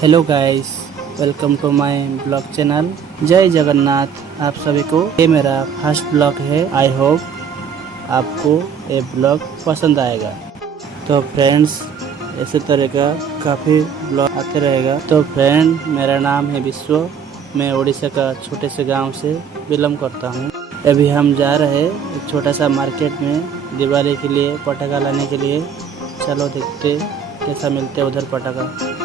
Hello guys, welcome to my blog channel. Jai Jagannath आप सभी को। ये मेरा फर्स्ट ब्लॉग है। आई होप आपको ये ब्लॉग पसंद आएगा। तो फ्रेंड्स, ऐसे तरह का काफ़ी ब्लॉग आते रहेगा। तो फ्रेंड, मेरा नाम है विश्व। मैं उड़ीसा का छोटे से गांव से बिलोंग करता हूं। अभी हम जा रहे हैं एक छोटा सा मार्केट में दिवाली के लिए पटाखा लाने के लिए। चलो देखते कैसा मिलते उधर पटाखा।